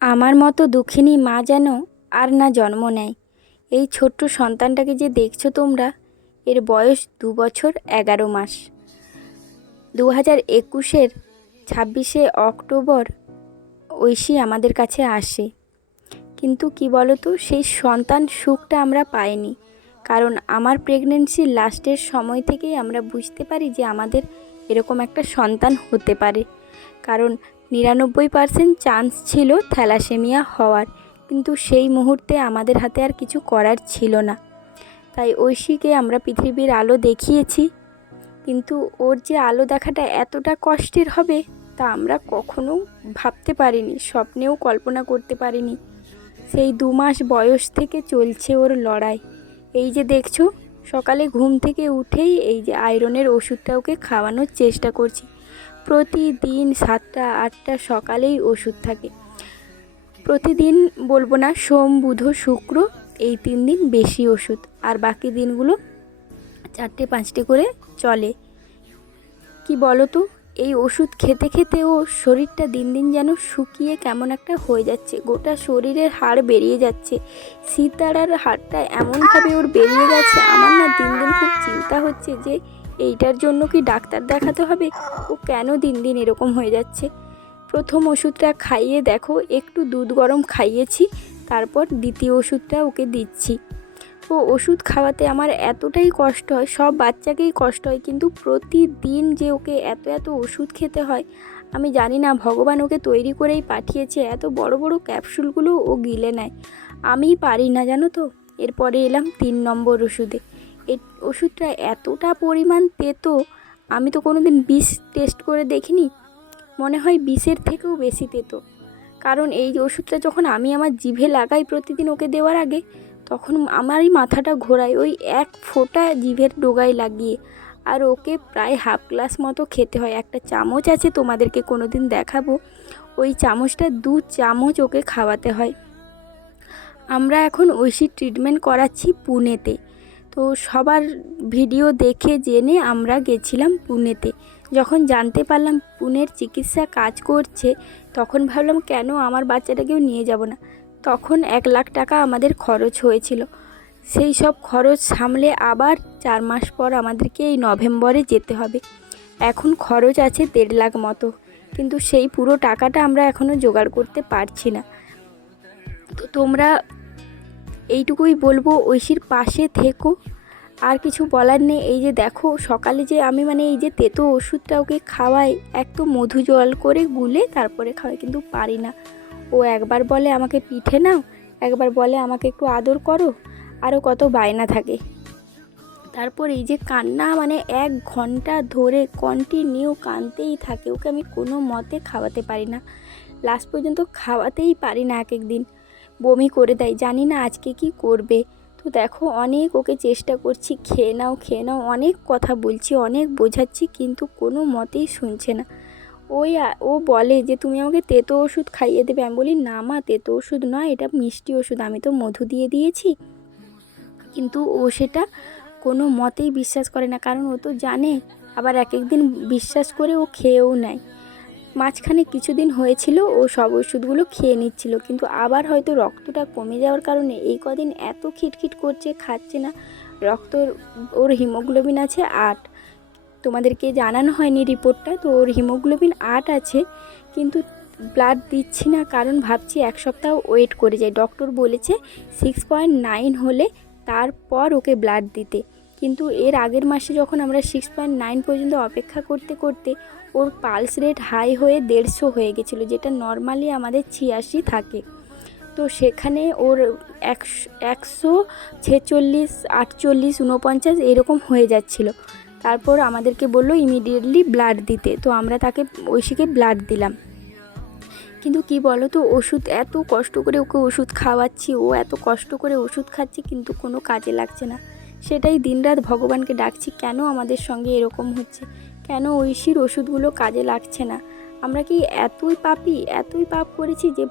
আমার মতো দুঃখিনী মা যেন আর না জন্ম নেয়। এই ছোট্ট সন্তানটাকে যে দেখছো তোমরা, এর বয়স 2 বছর 11 মাস। 2021-এর 26শে অক্টোবর ঐশী আমাদের কাছে আসে। কিন্তু কি বলো তো, সেই সন্তান সুখটা আমরা পাইনি। কারণ আমার প্রেগনেন্সির লাস্টের সময় থেকেই আমরা বুঝতে পারি যে আমাদের এরকম একটা সন্তান হতে পারে। কারণ 99% চান্স ছিল থ্যালাসেমিয়া হওয়ার, কিন্তু সেই মুহূর্তে আমাদের হাতে আর কিছু করার ছিল না। তাই ঐশীকে আমরা পৃথিবীর আলো দেখিয়েছি, কিন্তু ওর যে আলো দেখাটা এতটা কষ্টের হবে তা আমরা কখনো ভাবতে পারিনি, স্বপ্নেও কল্পনা করতে পারিনি। সেই 2 মাস বয়স থেকে চলছে ওর লড়াই। এই যে দেখছো, সকালে ঘুম থেকে উঠেই এই যে আয়রনের ওষুধটা ওকে খাওয়ানোর চেষ্টা করছি। প্রতিদিন 7টা 8টা সকালেই ওষুধ থাকে। প্রতিদিন বলবো না, সোম বুধ শুক্র এই 3 দিন বেশি ওষুধ, আর বাকি দিনগুলো 4টে 5টে করে চলে। কি বলো তো, এই ওষুধ খেতে খেতে ওর শরীরটা দিন দিন যেন শুকিয়ে কেমন একটা হয়ে যাচ্ছে, গোটা শরীরের হাড় বেরিয়ে যাচ্ছে। সিতারার হাড়টা এমনভাবে ওর বেরিয়ে গেছে, আমার না দিন দিন খুব চিন্তা হচ্ছে যে এইটার জন্য কি ডাক্তার দেখাতে হবে, ও কেন দিন দিন এরকম হয়ে যাচ্ছে। প্রথম ওষুধটা খাইয়ে দেখো, একটু দুধ গরম খাইয়েছি, তারপর দ্বিতীয় ওষুধটা ওকে দিচ্ছি। ও ওষুধ খাওয়াতে আমার এতটাই কষ্ট হয়, সব বাচ্চাকেই কষ্ট হয়, কিন্তু প্রতিদিন যে ওকে এত এত ওষুধ খেতে হয় আমি জানি না, ভগবান ওকে তৈরি করেই পাঠিয়েছে। এত বড় বড় ক্যাপসুলগুলো ও গিলে নেয়, আমি পারি না জানো তো। এরপরে এলাম 3 নম্বর ওষুধে। এই ওষুধটা এতটা পরিমাণ তেতো, আমি তো কোনো দিন বিষ টেস্ট করে দেখিনি, মনে হয় বিষের থেকেও বেশি তেতো। কারণ এই ওষুধটা যখন আমি আমার জিভে লাগাই প্রতিদিন ওকে দেওয়ার আগে, তখন আমারই মাথাটা ঘোরায় ওই এক ফোঁটা জিভের ডগায় লাগিয়ে। আর ওকে প্রায় হাফ গ্লাস মতো খেতে হয়। একটা চামচ আছে, তোমাদেরকে কোনো দিন দেখাবো, ওই চামচটা 2 চামচ ওকে খাওয়াতে হয়। আমরা এখন ঐশীর ট্রিটমেন্ট করাচ্ছি পুনেতে। তো সবার ভিডিও দেখে জেনে আমরা গেছিলাম পুনেতে। যখন জানতে পারলাম পুনের চিকিৎসা কাজ করছে, তখন ভাবলাম কেন আমার বাচ্চাটাকেও নিয়ে যাব না। তখন 1 লাখ টাকা আমাদের খরচ হয়েছিল। সেই সব খরচ সামলে আবার 4 মাস পর আমাদেরকে এই নভেম্বরে যেতে হবে। এখন খরচ আছে 1.5 লাখ মতো, কিন্তু সেই পুরো টাকাটা আমরা এখনও জোগাড় করতে পারছি না। তো তোমরা এইটুকুই বলবো, ঐশীর পাশে থেকো, আর কিছু বলার নেই। এই যে দেখো, সকালে যে আমি এই যে তেতো ওষুধটা ওকে খাওয়াই, এক তো মধু জল করে গুলে তারপরে খাওয়াই, কিন্তু পারি না। ও একবার বলে আমাকে পিঠে নাও, একবার বলে আমাকে একটু আদর করো, আরও কত বায়না থাকে। তারপর এই যে কান্না, 1 ঘন্টা ধরে কন্টিনিউ কাঁদতেই থাকে। ওকে আমি কোনো মতে খাওয়াতে পারি না, লাস্ট পর্যন্ত খাওয়াতেই পারি না। এক দিন বমি করে দেয়, জানি না আজকে কি করবে। তো দেখো, অনেক ওকে চেষ্টা করছি, খেয়ে নাও খেয়ে নাও, অনেক কথা বলছি, অনেক বোঝাচ্ছি, কিন্তু কোনো মতেই শুনছে না। ও বলে যে তুমি আমাকে তেতো ওষুধ খাইয়ে দেবে। আমি বলি না মা, তেতো ওষুধ নয়, এটা মিষ্টি ওষুধ, আমি তো মধু দিয়ে দিয়েছি। কিন্তু ও সেটা কোনো মতেই বিশ্বাস করে না, কারণ ও তো জানে। আবার এক দিন বিশ্বাস করে ও খেয়েও নেয়। মাঝখানে কিছুদিন হয়েছিল ও সব ওষুধগুলো খেয়ে নিচ্ছিল, কিন্তু আবার হয়তো রক্তটা কমে যাওয়ার কারণে এই কদিন এত খিটখিট করছে, খাচ্ছে না। ওর হিমোগ্লোবিন আছে 8, তোমাদেরকে জানানো হয়নি রিপোর্টটা। তো ওর হিমোগ্লোবিন 8 আছে, কিন্তু ব্লাড দিচ্ছি না, কারণ ভাবছি 1 সপ্তাহ ওয়েট করে যাই। ডক্টর বলেছে 6.9 হলে তারপর ওকে ব্লাড দিতে। কিন্তু এর আগের মাসে যখন আমরা 6.9 পর্যন্ত অপেক্ষা করতে করতে ওর পালস রেট হাই হয়ে 150 হয়ে গেছিলো, যেটা নর্মালি আমাদের 86 থাকে। তো সেখানে ওর 146, 48, 49 এরকম হয়ে যাচ্ছিলো। তারপর আমাদেরকে বললো ইমিডিয়েটলি ব্লাড দিতে। তো আমরা তাকে ঐশীকে ব্লাড দিলাম। কিন্তু কি বলো তো, ওষুধ এত কষ্ট করে ওকে ওষুধ খাওয়াচ্ছি, ও এত কষ্ট করে ওষুধ খাচ্ছে, কিন্তু কোনো কাজে লাগছে না। সেটাই দিনরাত ভগবানকে ডাকছি, কেন আমাদের সঙ্গে এরকম হচ্ছে, কেন ঐশীর ওষুধগুলো কাজে লাগছে না। আমরা কি এতই পাপী, এতই পাপ করেছি যে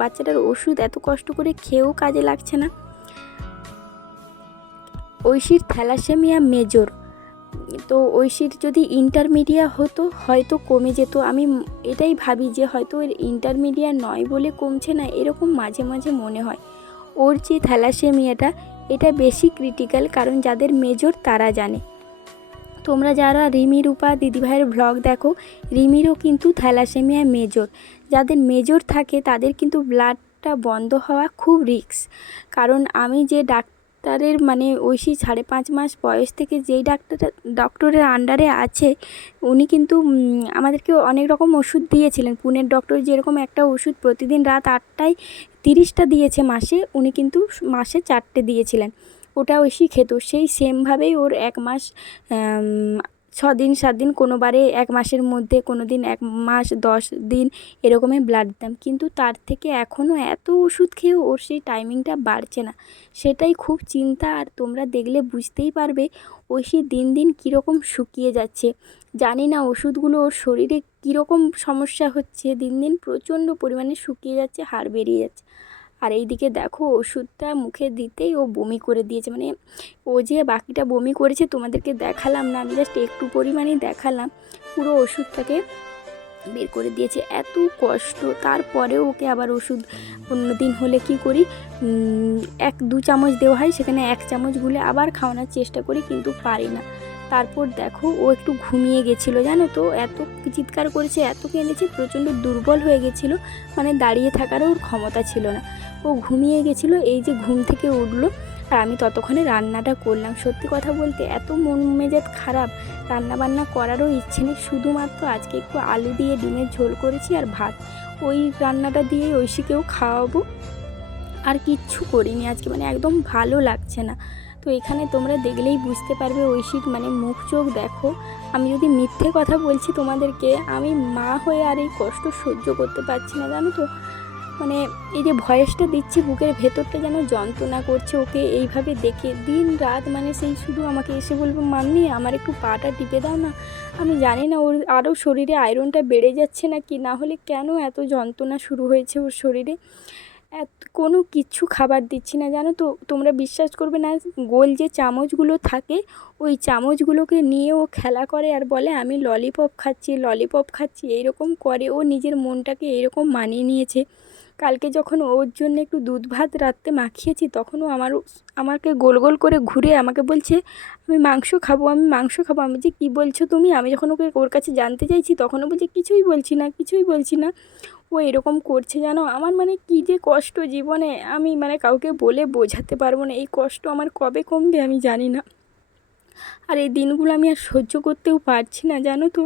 বাচ্চাটার ওষুধ এত কষ্ট করে খেয়েও কাজে লাগছে না। ঐশীর থ্যালাসেমিয়া মেজর, তো ঐশীর যদি ইন্টারমিডিয়া হতো হয়তো কমে যেত। আমি এটাই ভাবি যে হয়তো এর ইন্টারমিডিয়া নয় বলে কমছে না, এরকম মাঝে মাঝে মনে হয়। ওর যে থ্যালাসেমিয়াটা এটা বেশি ক্রিটিক্যাল, কারণ যাদের মেজর তারা জানে। তোমরা যারা রিমি রূপা দিদিভাইয়ের ব্লগ দেখো, রিমিরও কিন্তু থ্যালাসেমিয়া মেজর। যাদের মেজর থাকে তাদের কিন্তু ব্লাডটা বন্ধ হওয়া খুব রিস্ক। কারণ আমি যে ডাক্তারের মানে ঐশী 5.5 মাস বয়স থেকে যেই ডক্টরের আন্ডারে আছে, উনি কিন্তু আমাদেরকে অনেক রকম ওষুধ দিয়েছিলেন। পুনের ডক্টর যেরকম একটা ওষুধ প্রতিদিন রাত 8টায় 30টা দিয়েছে মাসে, উনি কিন্তু মাসে 4টে দিয়েছিলেন। ওটা ঐশী খেত। সেই সেমভাবেই ওর 1 মাস 6 দিন 7 দিন, কোনোবারে 1 মাসের মধ্যে, কোনো দিন 1 মাস 10 দিন এরকমই ব্লাড দিতাম। কিন্তু তার থেকে এখনও এত ওষুধ খেয়েও ওর সেই টাইমিংটা বাড়ছে না, সেটাই খুব চিন্তা। আর তোমরা দেখলে বুঝতেই পারবে ঐশী দিন দিন কীরকম শুকিয়ে যাচ্ছে। জানি না ওষুধগুলো ওর শরীরে কীরকম সমস্যা হচ্ছে, দিন দিন প্রচণ্ড পরিমাণে শুকিয়ে যাচ্ছে, হাড় বেরিয়ে যাচ্ছে। আর এইদিকে দেখো ওষুধটা মুখে দিতেই ও বমি করে দিয়েছে। মানে ও যে বাকিটা বমি করেছে তোমাদেরকে দেখালাম না, আমি জাস্ট একটু পরিমাণেই দেখালাম। পুরো ওষুধটাকে বের করে দিয়েছে, এত কষ্ট। তারপরেও ওকে আবার ওষুধ অন্য দিন হলে কি করি, 1-2 চামচ দেওয়া হয়, সেখানে 1 চামচ গুলে আবার খাওয়ানোর চেষ্টা করি, কিন্তু পারি না। তারপর দেখো ও একটু ঘুমিয়ে গেছিলো, জানো তো, এত চিৎকার করেছে, এত কেঁদেছে, প্রচণ্ড দুর্বল হয়ে গেছিলো, মানে দাঁড়িয়ে থাকারও ওর ক্ষমতা ছিল না। ও ঘুমিয়ে গেছিলো, এই যে ঘুম থেকে উঠলো, আর আমি ততক্ষণে রান্নাটা করলাম। সত্যি কথা বলতে এত মন মেজাজ খারাপ, রান্নাবান্না করারও ইচ্ছে নেই। শুধুমাত্র আজকে একটু আলু দিয়ে ডিমের ঝোল করেছি আর ভাত, ওই রান্নাটা দিয়েই ঐশীকেও খাওয়াবো। আর কিচ্ছু করিনি আজকে, মানে একদম ভালো লাগছে না। তো এখানে তোমরা দেখলেই বুঝতে পারবে ঐশীর মানে মুখ চোখ দেখো। আমি যদি মিথ্যে কথা বলছি তোমাদেরকে, আমি মা হয়ে আর এই কষ্ট সহ্য করতে পারছি না, জানো তো। মানে এই যে ভয়েসটা দিচ্ছি, বুকের ভেতরটা যেন যন্ত্রণা করছে ওকে এইভাবে দেখে দিন রাত। মানে সেই শুধু আমাকে এসে বলবো, মাম্মি আমার একটু পাটা টিপে দাও না। আমি জানি না ওর আরও শরীরে আয়রনটা বেড়ে যাচ্ছে না কি, না হলে কেন এত যন্ত্রণা শুরু হয়েছে ওর শরীরে। কোনো কিচ্ছু খাবার দিচ্ছি না, জানো তো। তোমরা বিশ্বাস করবে না, গোল যে চামচগুলো থাকে ওই চামচগুলোকে নিয়ে ও খেলা করে আর বলে আমি ললিপপ খাচ্ছি, ললিপপ খাচ্ছি, এইরকম করে। ও নিজের মনটাকে এইরকম মানিয়ে নিয়েছে। কালকে যখন ওর জন্য একটু দুধ ভাত রাত্রে মাখিয়েছি, তখনও আমাকে গোল গোল করে ঘুরে আমাকে বলছে আমি মাংস খাবো, আমি মাংস খাবো। আমি যে কী বলছো তুমি? আমি যখন ওর কাছে জানতে চাইছি, তখনও বলছে কিছুই বলছি না, কিছুই বলছি না। ও এরকম করছে, জানো। আমার মানে কী যে কষ্ট জীবনে, আমি মানে কাউকে বলে বোঝাতে পারবো না। এই কষ্ট আমার কবে কমবে আমি জানি না। আর এই দিনগুলো আমি আর সহ্য করতেও পারছি না, জানো তো।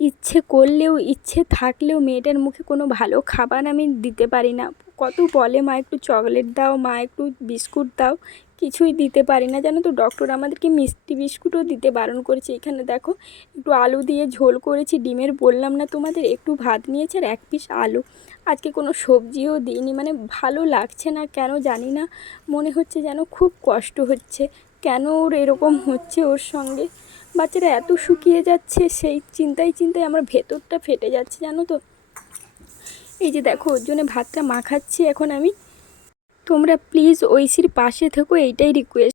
ইচ্ছে করলেও, ইচ্ছে থাকলেও মেয়েটার মুখে কোনো ভালো খাবার আমি দিতে পারি না। কত বলে মা একটু চকলেট দাও, মা একটু বিস্কুট দাও, কিছুই দিতে পারি না, জানো তো। ডক্টর আমাদেরকে মিষ্টি বিস্কুটও দিতে বারণ করেছে। এখানে দেখো একটু আলু দিয়ে ঝোল করেছি ডিমের, বললাম না তোমাদের, একটু ভাত নিয়েছে আর 1 পিস আলু। আজকে কোনো সবজিও দিইনি, মানে ভালো লাগছে না কেন জানি না। মনে হচ্ছে যেন খুব কষ্ট হচ্ছে, কেন ওর এরকম হচ্ছে ওর সঙ্গে। বাচ্চারা এত শুকিয়ে যাচ্ছে, সেই চিন্তায় চিন্তায় আমার ভেতরটা ফেটে যাচ্ছে, জানো তো। এই যে দেখো ওর জন্য ভাতটা মাখাচ্ছি এখন আমি। তোমরা প্লিজ ঐশীর পাশে থেকো, এইটাই রিকোয়েস্ট।